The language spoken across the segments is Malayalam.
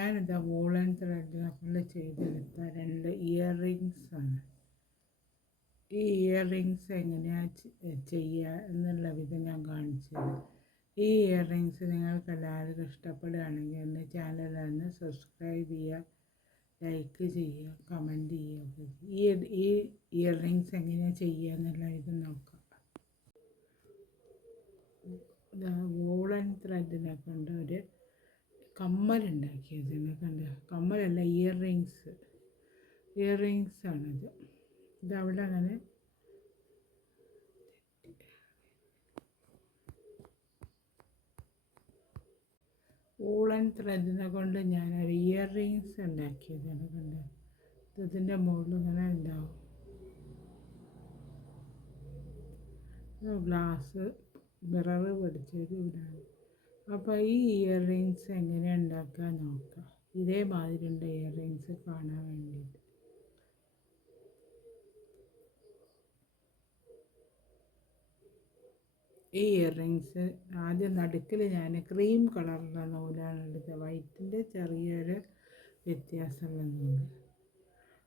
ഞാനിതാ വൂളൻ ത്രെഡിനെ കൊണ്ട് ചെയ്തെടുത്ത 2 ഇയർ റിങ്സ് ആണ്. ഈ ഇയർ റിങ്സ് എങ്ങനെയാണ് ചെയ്യുക എന്നുള്ള വിധം ഞാൻ കാണിച്ചത്. ഈ ഇയർ റിങ്സ് നിങ്ങൾക്ക് എല്ലാവർക്കും ഇഷ്ടപ്പെടുകയാണെങ്കിൽ എൻ്റെ ചാനലൊന്ന് സബ്സ്ക്രൈബ് ചെയ്യുക, ലൈക്ക് ചെയ്യുക, കമൻറ്റ് ചെയ്യുക. ഈ ഇയർ റിങ്സ് എങ്ങനെയാണ് ചെയ്യുക എന്നുള്ള ഇത് നോക്കാം. വൂളൻ ത്രെഡിനെ കൊണ്ട് ഒരു കമ്മലുണ്ടാക്കിയതിനെ കണ്ട്, കമ്മലല്ല, ഇയർ റിങ്സ് ആണിത്. ഇതവിടെ അങ്ങനെ വൂളൻ ത്രെഡിനെ കൊണ്ട് ഞാനൊരു ഇയർ റിങ്സ് ഉണ്ടാക്കിയതിനെ കണ്ട്. ഇതിൻ്റെ മുകളിൽ ഇങ്ങനെ ഉണ്ടാവും ഗ്ലാസ് മിറർ പിടിച്ചത് ഇവിടെയാണ്. അപ്പോൾ ഈ ഇയർ റിങ്സ് എങ്ങനെ ഉണ്ടാക്കുക നോക്കാം. ഇതേമാതിരി ഉണ്ട് ഇയർ റിങ്സ് കാണാൻ വേണ്ടിയിട്ട്. ഈ ഇയർ റിങ്സ് ആദ്യം നടുക്കിൽ ഞാൻ ക്രീം കളറുള്ള നൂലാണ് എടുത്തത്. വൈറ്റിൻ്റെ ചെറിയൊരു വ്യത്യാസമുള്ള നൂല്.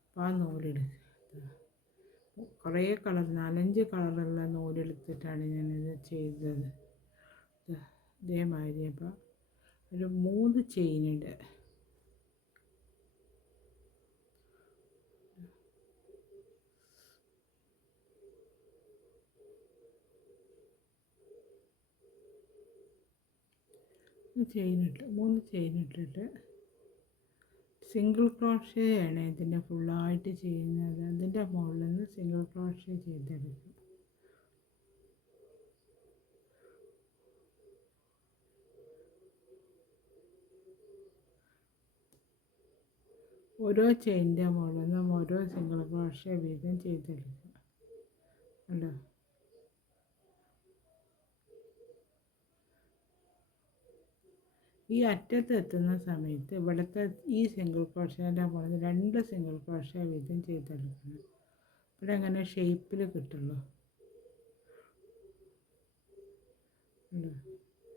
അപ്പോൾ ആ നൂലെടുക്കുക. കുറേ കളർ, 4-5 കളറുള്ള നൂലെടുത്തിട്ടാണ് ഞാനിത് ചെയ്തത്. ഇതേമാതിരി അപ്പോൾ ഒരു 3 ചെയിനുണ്ട്. മൂന്ന് ചെയിനിട്ടിട്ട് സിംഗിൾ ക്രോഷേ ആണ് ഇതിൻ്റെ ഫുള്ളായിട്ട് ചെയ്യുന്നത്. അതിൻ്റെ മുകളിൽ നിന്ന് സിംഗിൾ ക്രോഷേ ചെയ്തെടുക്കും. ഓരോ ചെയിനിൻ്റെ മുകളിൽ നിന്നും ഓരോ സിംഗിൾ ക്രോഷേ വീതം ചെയ്തെടുക്കുക. കണ്ടോ? ഈ അറ്റത്തെത്തുന്ന സമയത്ത് ഇവിടുത്തെ ഈ സിംഗിൾ ക്രോഷേൻ്റെ മുകളിൽ 2 സിംഗിൾ ക്രോഷേ വീതം ചെയ്തെടുക്കണം. ഇവിടെ അങ്ങനെ ഷേപ്പിൽ കിട്ടുള്ളൂ.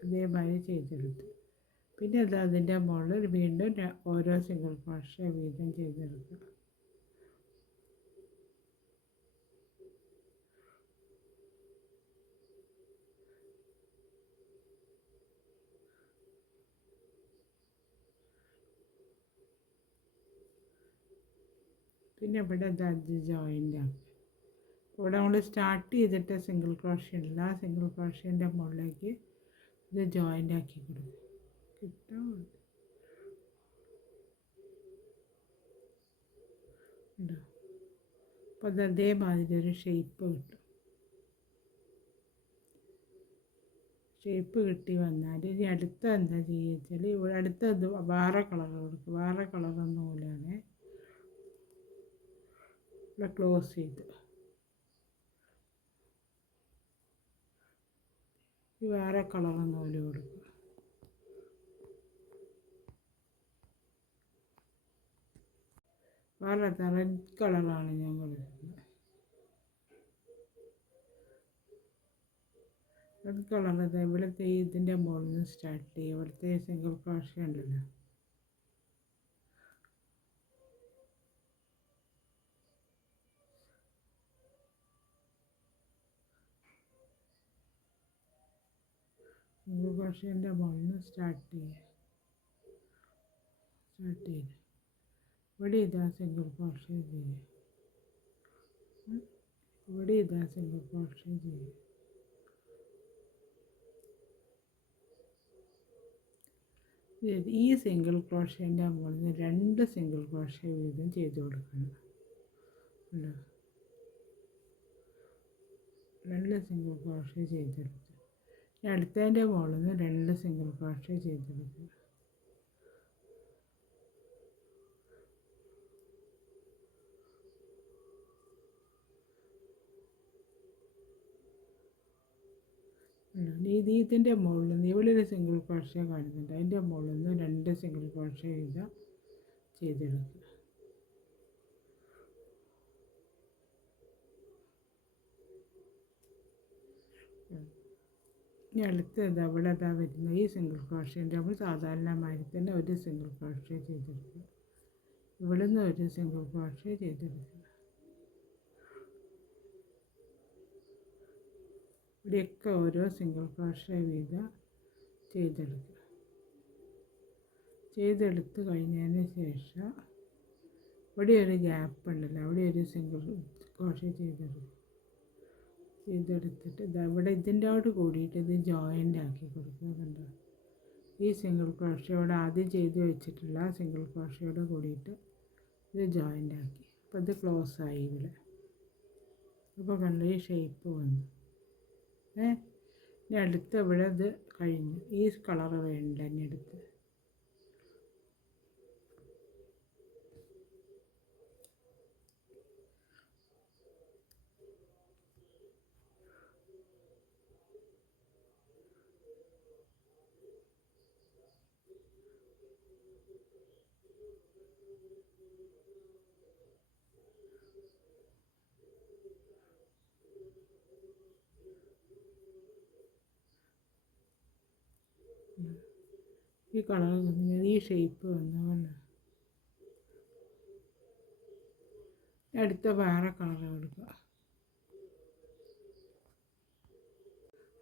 അതേമാതിരി ചെയ്തെടുത്ത് പിന്നെ അത് അതിൻ്റെ മുകളിൽ വീണ്ടും ഓരോ സിംഗിൾ ക്രോഷേ വീതം ചെയ്തെടുക്കുക. പിന്നെ ഇവിടെ ഇത് ജോയിൻ്റ് ആക്കുക. ഇവിടെ നമ്മൾ സ്റ്റാർട്ട് ചെയ്തിട്ട് സിംഗിൾ ക്രോഷേ ഉള്ള ആ സിംഗിൾ ക്രോഷേൻ്റെ മുകളിലേക്ക് ഇത് ജോയിൻ്റ് ആക്കി കൊടുക്കും. കിട്ടും. അപ്പോൾ അത് അതേമാതിരി ഒരു ഷേപ്പ് കിട്ടും. ഷേപ്പ് കിട്ടി വന്നാൽ ഇനി അടുത്ത എന്താ ചെയ്യുക വെച്ചാൽ ഇവിടെ അടുത്തത് വേറെ കളർ കൊടുക്കും. വേറെ കളറൊന്നുമില്ലാതെ ഇവിടെ ക്ലോസ് ചെയ്ത് ഈ വേറെ കളർ നൂല് കൊടുക്കുക. വേറെ റെഡ് കളറാണ് ഞാൻ കൊടുക്കുന്നത്. റെഡ് കളർ ഇവിടുത്തെ ഇതിൻ്റെ മുകളിൽ നിന്ന് സ്റ്റാർട്ട് ചെയ്യും. ഇവിടുത്തെ സിംഗിൾ ക്രോഷേ ഉണ്ടല്ലോ, സിംഗിൾ ക്രോഷേൻ്റെ മുകളിൽ നിന്ന് സ്റ്റാർട്ട് ചെയ്ത് ഇവിടെ ഇതാ സിംഗിൾ ക്രോഷേ ചെയ്യുക. ഇവിടെ ഇതാ സിംഗിൾ ക്രോഷേ ചെയ്യുക. ഈ സിംഗിൾ ക്രോഷേൻ്റെ മുകളിൽ നിന്ന് 2 സിംഗിൾ ക്രോഷേ വീതം ചെയ്ത് കൊടുക്കണം. 2 സിംഗിൾ ക്രോഷേ ചെയ്തെടുത്ത് അടുത്തതിൻ്റെ മുകളിൽ നിന്ന് 2 സിംഗിൾ ക്രോഷേ ചെയ്തെടുക്കുക. ഇതിൻ്റെ മുകളിൽ നിന്ന് ഇവിടെ ഒരു സിംഗിൾ ക്രോഷേ കാണുന്നുണ്ട്. അതിൻ്റെ മുകളിൽ നിന്ന് 2 സിംഗിൾ ക്രോഷേ വീതം ചെയ്തെടുക്കുക. ഇനി അടുത്തത് അവിടെ അതാ വരുന്നത് ഈ സിംഗിൾ ക്രോഷ്യേൻ്റെ നമ്മൾ സാധാരണമാതിരി തന്നെ ഒരു സിംഗിൾ ക്രോഷ്യ ചെയ്തെടുക്കുക. ഇവിടുന്ന് ഒരു സിംഗിൾ ക്രോഷ്യ ചെയ്തെടുക്കുക. ഇവിടെയൊക്കെ ഓരോ സിംഗിൾ ക്രോഷ്യ വീതം ചെയ്തെടുക്കുക. ചെയ്തെടുത്ത് കഴിഞ്ഞതിന് ശേഷം ഇവിടെ ഒരു ഗ്യാപ്പ് ഉണ്ടല്ലോ, അവിടെ ഒരു സിംഗിൾ ക്രോഷ്യ ചെയ്തെടുത്തിട്ട് ഇവിടെ ഇതിൻ്റെ അവിടെ കൂടിയിട്ട് ഇത് ജോയിൻ്റ് ആക്കി കൊടുക്കുന്നുണ്ട്. ഈ സിംഗിൾ ക്രോഷ്യോട് ആദ്യം ചെയ്ത് വെച്ചിട്ടുള്ള സിംഗിൾ ക്രോഷ്യോട് കൂടിയിട്ട് ഇത് ജോയിൻ്റ് ആക്കി. അപ്പോൾ ഇത് ക്ലോസ് ആയി ഇവിടെ. അപ്പോൾ കണ്ട ഈ ഷേപ്പ് വന്നു. ഇനി അടുത്ത് ഇവിടെ ഇത് കഴിഞ്ഞു. ഈ കളർ വേണ്ട ഇനി അടുത്ത്. ഈ കളർ ഈ ഷേപ്പ് വന്നു. അടുത്ത വേറെ കളർ കൊടുക്കുക.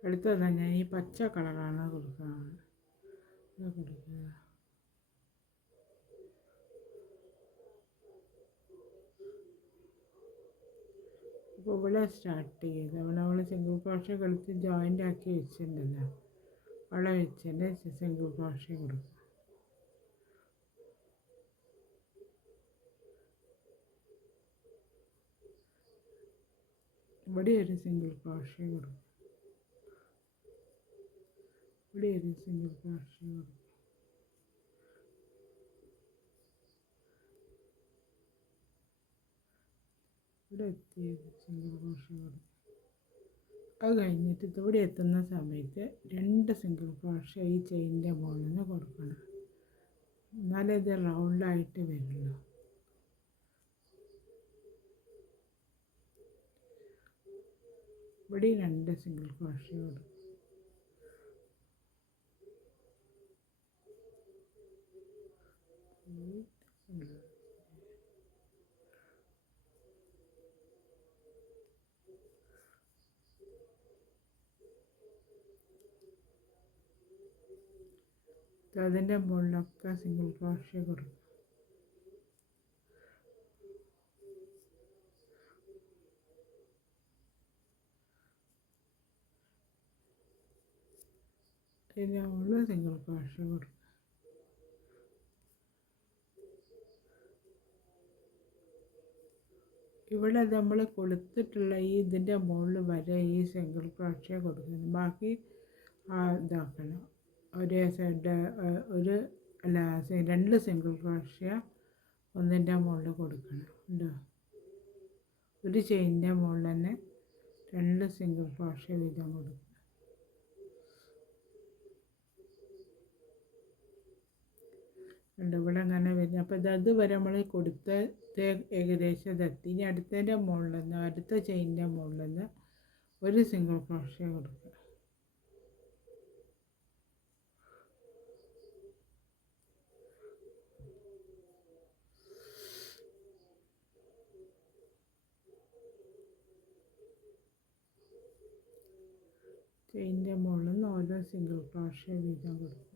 അടുത്തത് ഞാൻ ഈ പച്ച കളറാണ് കൊടുക്കുക. അപ്പോൾ ഇവിടെ സ്റ്റാർട്ട് ചെയ്ത് നമ്മൾ സിംഗിൾ ക്രോഷ്യ കളിച്ച് ജോയിൻ്റ് ആക്കി വെച്ചിട്ടുണ്ടല്ലോ, അവിടെ വെച്ചിട്ട് സിംഗിൾ ക്രോഷ്യ കൊടുക്കുക. ഇവിടെ ഒരു സിംഗിൾ ക്രോഷ്യ കൊടുക്കുക. ഇവിടെ ഒരു സിംഗിൾ ക്രോഷ്യ കൊടുക്കുക. ഇവിടെ എത്തിയത് സിംഗിൾ ക്രോഷ്യ കൊടുക്കുക. അത് കഴിഞ്ഞിട്ട് ഇവിടെ എത്തുന്ന സമയത്ത് 2 സിംഗിൾ ക്രോഷ്യ ഈ ചെയിനിൻ്റെ മുകളിൽ നിന്ന് കൊടുക്കണം. എന്നാലേ ഇത് റൗണ്ടായിട്ട് വരുള്ളൂ. ഇവിടെ 2 സിംഗിൾ ക്രോഷ്യ കൊടുക്കും. അതിൻ്റെ മുകളിലൊക്കെ സിംഗിൾ ക്രോഷ്യ കൊടുക്കും. ഇതിൻ്റെ മുകളിൽ സിംഗിൾ ക്രോഷ്യ കൊടുക്കും. ഇവിടെ നമ്മൾ കൊടുത്തിട്ടുള്ള ഈ ഇതിൻ്റെ മുകളിൽ വരെ ഈ സിംഗിൾ ക്രോഷ്യ കൊടുക്കുന്നു. ബാക്കി ഇതാക്കണം. ഒരേ സൈഡ് അല്ല 2 സിംഗിൾ ക്രോഷ്യ ഒന്നിൻ്റെ മുകളിൽ കൊടുക്കണം. ഉണ്ടോ? ഒരു ചെയിനിൻ്റെ മുകളിൽ തന്നെ 2 സിംഗിൾ ക്രോഷ്യ വീതം കൊടുക്കണം. ഉണ്ട് ഇവിടെ അങ്ങനെ വരുന്നത്. അപ്പോൾ അതുവരെ നമ്മൾ കൊടുത്ത ഏകദേശം ഇതെത്തി. ഇനി അടുത്തതിൻ്റെ മുകളിൽ നിന്ന് അടുത്ത ചെയിനിൻ്റെ മുകളിൽ നിന്ന് ഒരു സിംഗിൾ ക്രോഷ്യ കൊടുക്കുക. ചെയിനിൻ്റെ മുകളിൽ നിന്ന് ഓരോ സിംഗിൾ ക്രോഷ്യ വീതം കൊടുക്കുക.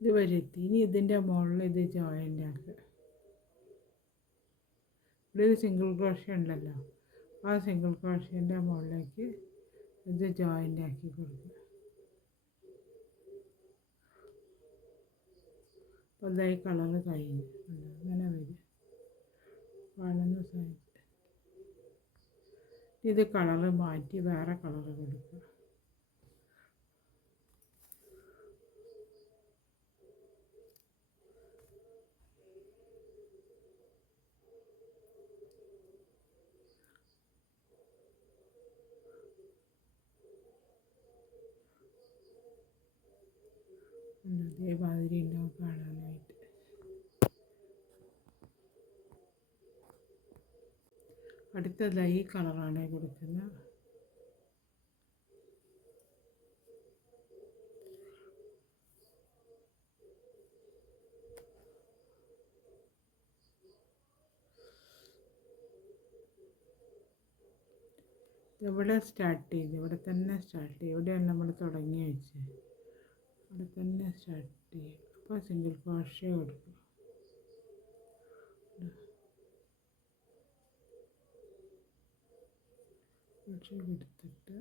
ഇത് വരെ എത്തി. ഇനി ഇതിൻ്റെ മുകളിൽ ഇത് ജോയിൻ്റ് ആക്കുക. ഇവിടെ ഒരു സിംഗിൾ ക്രോഷ്യ ഉണ്ടല്ലോ, ആ സിംഗിൾ ക്രോഷ്യൻ്റെ മുകളിലേക്ക് ഇത് ജോയിൻ്റ് ആക്കി കൊടുക്കുക. അപ്പോൾ ഇതായി കളർ കഴിഞ്ഞു. അങ്ങനെ വരും വളർന്ന സമയത്ത്. ഇത് കളർ മാറ്റി വേറെ കളർ കൊടുക്കുക. അതേമാതിരി ഉണ്ടാവും കാണാനായിട്ട്. അടുത്തതായി ഈ കളറാണ് കൊടുക്കുന്നത്. ഇവിടെ സ്റ്റാർട്ട് ചെയ്ത്, ഇവിടെ തന്നെ സ്റ്റാർട്ട് ചെയ്യും. ഇവിടെയാണ് നമ്മൾ തുടങ്ങി വെച്ചത്. ഇവിടെ തന്നെ സ്റ്റാർട്ട് ചെയ്യും. അപ്പോൾ സിംഗിൾ ക്രോഷ്യ കൊടുക്കും. ക്രോഷ്യ കൊടുത്തിട്ട്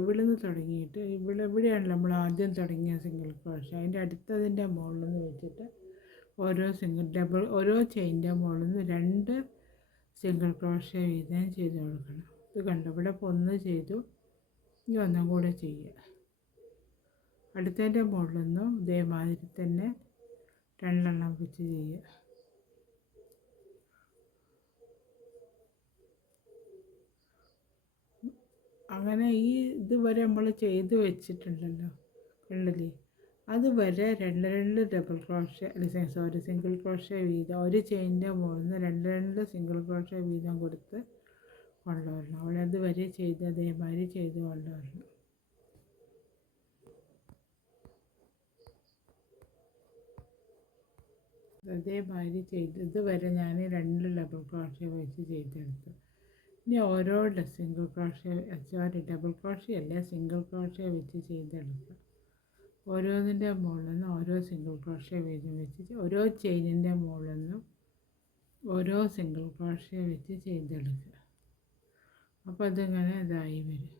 ഇവിടെ നിന്ന് തുടങ്ങിയിട്ട് ഇവിടെയാണ് നമ്മൾ ആദ്യം തുടങ്ങിയ സിംഗിൾ ക്രോഷ്യ. അതിൻ്റെ അടുത്തതിൻ്റെ മുകളിൽ നിന്ന് വെച്ചിട്ട് ഓരോ ചെയിൻ്റെ മുകളിൽ നിന്ന് 2 സിംഗിൾ ക്രോഷ്യ വീതം ചെയ്ത് കൊടുക്കണം. ഇത് കണ്ടു, ഇവിടെ ഇപ്പോൾ 1 ചെയ്തു, ഇനി ഒന്നും കൂടെ ചെയ്യുക. അടുത്തതിൻ്റെ മുകളിൽ നിന്നും ഇതേമാതിരി തന്നെ 2 എണ്ണം വെച്ച് ചെയ്യുക. അങ്ങനെ ഈ ഇതുവരെ നമ്മൾ ചെയ്ത് വെച്ചിട്ടുണ്ടല്ലോ കണ്ടില്ലേ, അതുവരെ 2 ഡബിൾ ക്രോഷ്യ സിംഗിൾ ക്രോഷ്യ വീതം ഒരു ചെയിൻ്റെ മുകളിൽ നിന്ന് 2 സിംഗിൾ ക്രോഷ്യ വീതം കൊടുത്ത് കൊണ്ടുവരണം. അവിടെ അതുവരെ ചെയ്ത് അതേമാതിരി ചെയ്ത് കൊണ്ടുവരണം. അതേമാതിരി ചെയ്ത് ഇതുവരെ ഞാൻ 2 ഡബിൾ ക്രോഷ്യ വെച്ച് ചെയ്തെടുത്തു. ഇനി ഓരോ സിംഗിൾ ക്രോഷ്യ ഡബിൾ ക്രോഷ്യ അല്ല, സിംഗിൾ ക്രോഷ്യ വെച്ച് ചെയ്തെടുക്കുക. ഓരോന്നിൻ്റെ മുകളിൽ നിന്ന് ഓരോ സിംഗിൾ ക്രോഷ്യ വീതം വെച്ച് ഓരോ ചെയിനിൻ്റെ മുകളിൽ നിന്നും ഓരോ സിംഗിൾ ക്രോഷ്യ വെച്ച് ചെയ്തെടുക്കുക. അപ്പോൾ അതിങ്ങനെ ഇതായി വരും.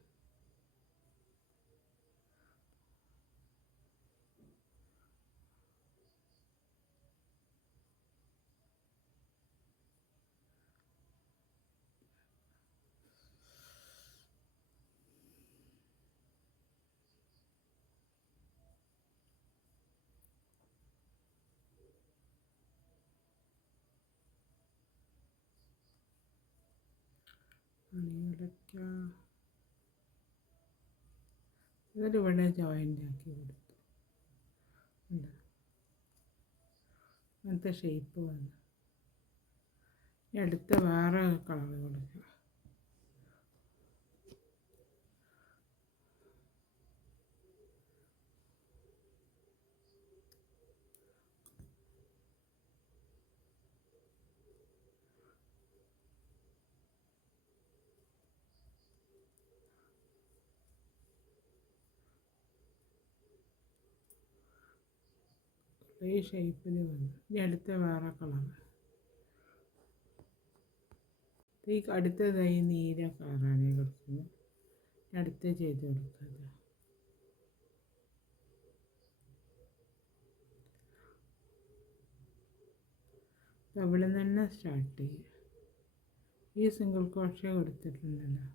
എന്നിട്ട് ഇവിടെ ജോയിൻ്റ് ആക്കി കൊടുത്തു. അങ്ങനത്തെ ഷേപ്പ് വന്നു. ഇനി അടുത്ത വേറെ കളർ കൊടുക്കുക. ഈ ഷേപ്പിൽ വന്നു. ഇനി അടുത്ത വേറെ കളർ. ഈ അടുത്തതായി നീല കളറാണ് കൊടുക്കുന്നത്. അടുത്ത ചെയ്ത് കൊടുക്കുന്നത്. അവിടെ നിന്ന് തന്നെ സ്റ്റാർട്ട് ചെയ്യുക. ഈ സിംഗിൾ ക്രോഷ്യ കൊടുത്തിട്ടുണ്ടല്ലോ,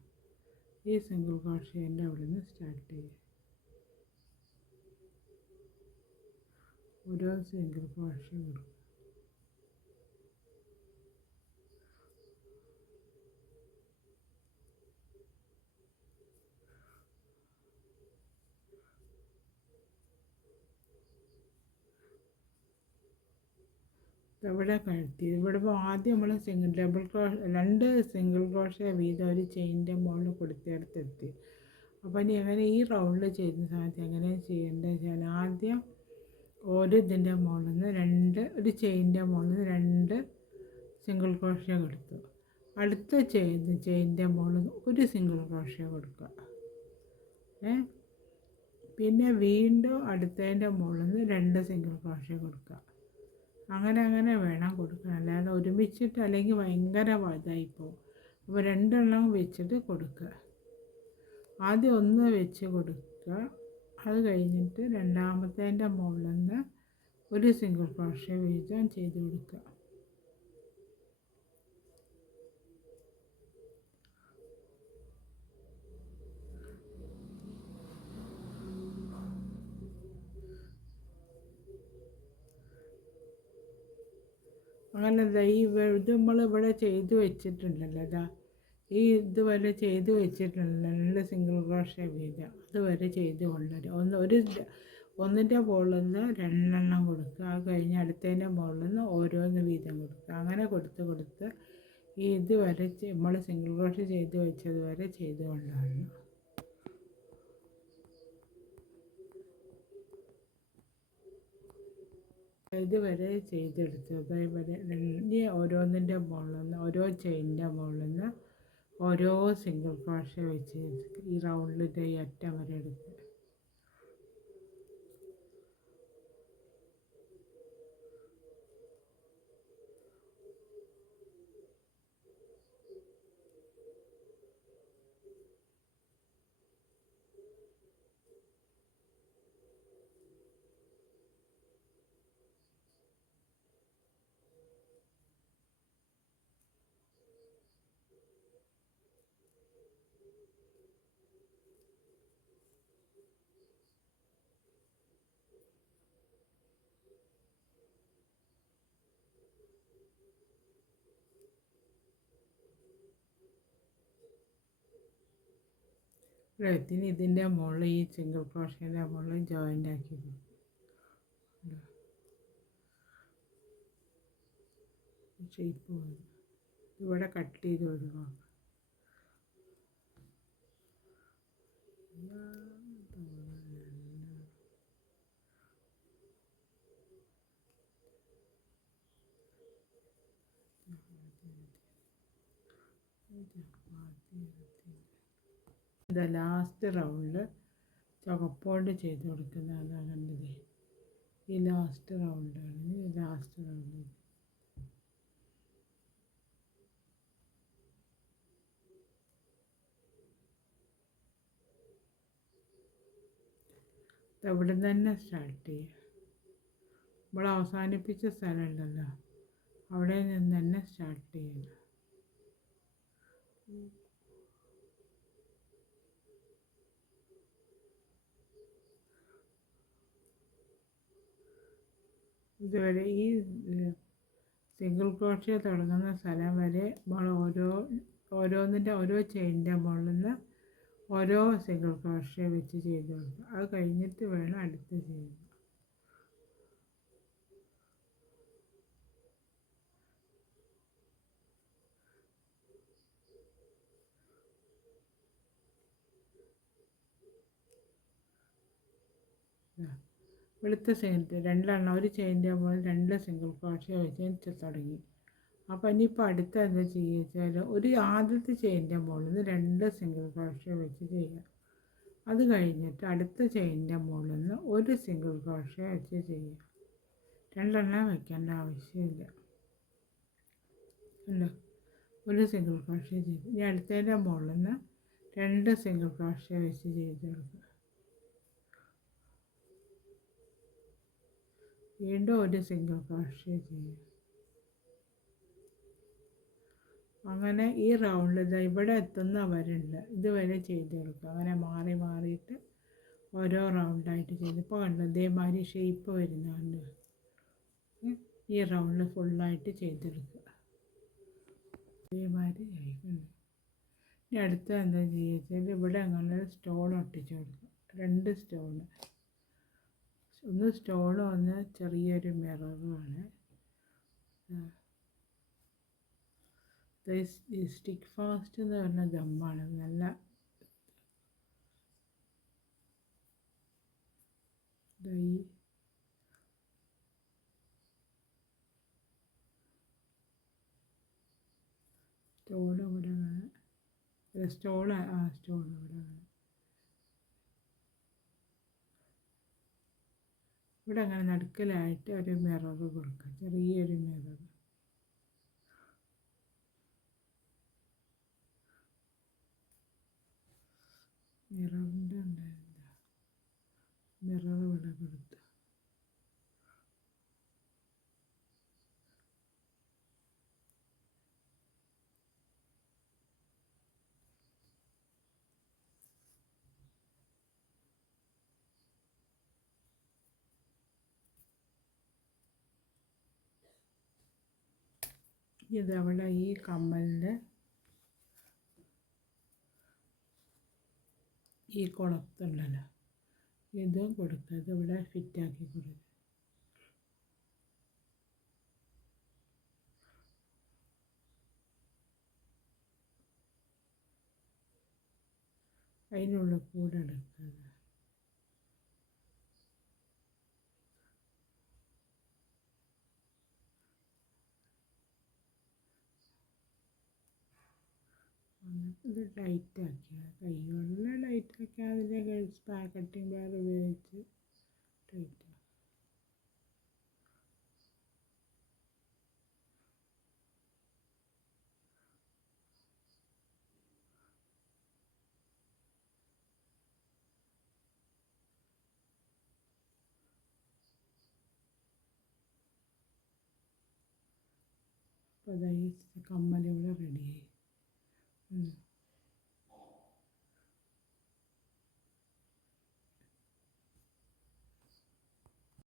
ഈ സിംഗിൾ ക്രോഷ്യേൻ്റെ അവിടെ നിന്ന് സ്റ്റാർട്ട് ചെയ്യുക. ഓരോ സിംഗിൾ ക്രോഷ്യ കൊടുക്കുക. ഇവിടെ കഴുത്തി ഇവിടെ ഇപ്പോൾ ആദ്യം നമ്മൾ രണ്ട് സിംഗിൾ ക്രോഷ്യ വീതം ഒരു ചെയിൻ്റെ മുകളിൽ കൊടുത്തെടുത്തെത്തി. അപ്പോൾ ഇനി എങ്ങനെ ഈ റൗണ്ടിൽ ചെയ്യുന്ന സമയത്ത് എങ്ങനെയാണ് ചെയ്യേണ്ടത് വെച്ചാൽ, ആദ്യം ഇതിൻ്റെ മുകളിൽ നിന്ന് ഒരു ചെയിൻ്റെ മുകളിൽ നിന്ന് 2 സിംഗിൾ ക്രോഷ്യ കൊടുത്തു. അടുത്ത ചെയിൻ്റെ മുകളിൽ ഒരു സിംഗിൾ ക്രോഷ്യ കൊടുക്കുക. പിന്നെ വീണ്ടും അടുത്തതിൻ്റെ മുകളിൽ നിന്ന് 2 സിംഗിൾ ക്രോഷ്യ കൊടുക്കുക. അങ്ങനെ വേണം കൊടുക്കാൻ, അല്ലാതെ ഒരുമിച്ചിട്ട് അല്ലെങ്കിൽ ഭയങ്കര ഇതായിപ്പോവും. അപ്പോൾ 2 എണ്ണം വെച്ചിട്ട് കൊടുക്കുക. ആദ്യം 1 വെച്ച് കൊടുക്കുക. അത് കഴിഞ്ഞിട്ട് രണ്ടാമത്തേൻ്റെ മുകളിൽ നിന്ന് ഒരു സിംഗിൾ ക്രോഷ്യ വീതം ചെയ്ത് കൊടുക്കുക. അങ്ങനെ ഇത് നമ്മളിവിടെ ചെയ്ത് വെച്ചിട്ടുണ്ടല്ലോ, ഈ ഇതുവരെ ചെയ്ത് വെച്ചിട്ടുള്ള 2 സിംഗിൾ ക്രോഷ്യ വീതം അതുവരെ ചെയ്ത് കൊണ്ടുവരും. ഒന്നിൻ്റെ മുകളിൽ നിന്ന് 2 കൊടുക്കുക. അത് കഴിഞ്ഞ് അടുത്തതിൻ്റെ മുകളിൽ നിന്ന് ഓരോന്ന് വീതം കൊടുക്കുക. അങ്ങനെ കൊടുത്ത് ഈ ഇതുവരെ നമ്മൾ സിംഗിൾ ക്രോഷ്യ ചെയ്ത് വെച്ചതുവരെ ചെയ്ത് കൊണ്ടുവരണം. ഇതുവരെ ചെയ്തെടുത്തു. അതേപോലെ ഇനി ഓരോന്നിൻ്റെ മുകളിൽ നിന്ന് ഓരോ ചെയിനിൻ്റെ മുകളിൽ നിന്ന് ഓരോ സിംഗിൾ ക്രോഷ്യ വെച്ച് ഈ റൗണ്ടിൻ്റെ ഈ അറ്റം വരെ എടുക്കുക. ഇനി ഇതിൻ്റെ മുകളിൽ ഈ സിംഗിൾ ക്രോഷ്യേൻ്റെ മുകളിൽ ജോയിൻ്റ് ആക്കി ഷേപ്പ് ഇവിടെ കട്ട് ചെയ്ത് കൊടുക്കുക. ലാസ്റ്റ് റൗണ്ടിൽ ചുവപ്പോണ്ട് ചെയ്ത് കൊടുക്കുന്നതാണ് കണ്ടത്. ഈ ലാസ്റ്റ് റൗണ്ടാണ്. ലാസ്റ്റ് റൗണ്ട് ഇവിടെ നിന്ന് തന്നെ സ്റ്റാർട്ട് ചെയ്യുക. നമ്മൾ അവസാനിപ്പിച്ച സ്ഥലമുണ്ടല്ലോ, അവിടെ നിന്ന് തന്നെ സ്റ്റാർട്ട് ചെയ്യണം. ഇതുവരെ ഈ സിംഗിൾ ക്രോഷ്യ തുടങ്ങുന്ന സ്ഥലം വരെ നമ്മൾ ഓരോന്നിൻ്റെ ഓരോ ചെയിനിൻ്റെ മുകളിൽ നിന്ന് ഓരോ സിംഗിൾ ക്രോഷ്യ വെച്ച് ചെയ്ത് കൊടുക്കുക. അത് കഴിഞ്ഞിട്ട് വേണം അടുത്ത് ചെയ്യാൻ. വെളുത്ത ചെയിൻ 2 ഒരു ചെയിൻ്റെ മുകളിൽ 2 സിംഗിൾ ക്രോഷ്യ വെച്ച് തുടങ്ങി. അപ്പോൾ ഇനിയിപ്പോൾ അടുത്ത എന്താ ചെയ്യുക വെച്ചാൽ ആദ്യത്തെ ചെയിൻ്റെ മുകളിൽ നിന്ന് 2 സിംഗിൾ ക്രോഷ്യ വെച്ച് ചെയ്യുക. അത് കഴിഞ്ഞിട്ട് അടുത്ത ചെയിനിൻ്റെ മുകളിൽ നിന്ന് 1 സിംഗിൾ ക്രോഷ്യ വെച്ച് ചെയ്യുക. 2 വെക്കേണ്ട ആവശ്യമില്ല. അല്ലോ, 1 സിംഗിൾ ക്രോഷ്യ ചെയ്ത് ഇനി അടുത്തതിൻ്റെ മുകളിൽ നിന്ന് 2 സിംഗിൾ ക്രോഷ്യ വെച്ച് ചെയ്ത് കൊടുക്കുക. വീണ്ടും 1 സിംഗിൾ ക്രോഷ്യ ചെയ്യുക. അങ്ങനെ ഈ റൗണ്ടിൽ ഇവിടെ എത്തുന്നവരുണ്ട് ഇതുവരെ ചെയ്ത് കൊടുക്കുക. അങ്ങനെ മാറിയിട്ട് ഓരോ റൗണ്ടായിട്ട് ചെയ്ത് ഇപ്പോൾ കണ്ടു ഇതേമാതിരി ഷേപ്പ് വരുന്നുണ്ട്. ഈ റൗണ്ടിൽ ഫുള്ളായിട്ട് ചെയ്തെടുക്കുക. ഇതേമാതിരി ആയിട്ടുണ്ട്. ഇനി അടുത്ത എന്താ ചെയ്യുക വെച്ചാൽ ഇവിടെ അങ്ങനെ സ്റ്റോൺ ഒട്ടിച്ച് കൊടുക്കുക. 2 സ്റ്റോണ്, ഒന്ന് സ്റ്റോണും ഒന്ന് ചെറിയൊരു മിററുമാണ്. സ്റ്റിക്ക് ഫാസ്റ്റ് എന്ന് പറഞ്ഞ ഗമ്മാണ്. നല്ല സ്റ്റോൺ ഇവിടെ വേണം. സ്റ്റോൺ ഇവിടെ വേണം. ഇവിടെ അങ്ങനെ നടുക്കലായിട്ട് ഒരു മിറർ കൊടുക്കുക, ചെറിയൊരു മിറർ. മിററിൻ്റെ ഉണ്ടായിരുന്നില്ല, മിറർ ഇവിടെ കൊടുത്തു. ഇതവിടെ ഈ കമ്മലിൻ്റെ ഈ കുളത്തുണ്ടല്ലോ ഇതും കൊടുക്കുക. ഇതിവിടെ ഫിറ്റാക്കി കൊടുക്കുക. അതിനുള്ള കൂടെ എടുക്കുക. ഇത് ടൈറ്റാക്കുക. കൈകൊണ്ട് ടൈറ്റാക്കുക. അതിൻ്റെ പാക്കറ്റിംഗ് ബാർ ഉപയോഗിച്ച് ടൈറ്റാക്കുക. അപ്പോൾ ഈ കമ്മലിവിടെ റെഡിയായി.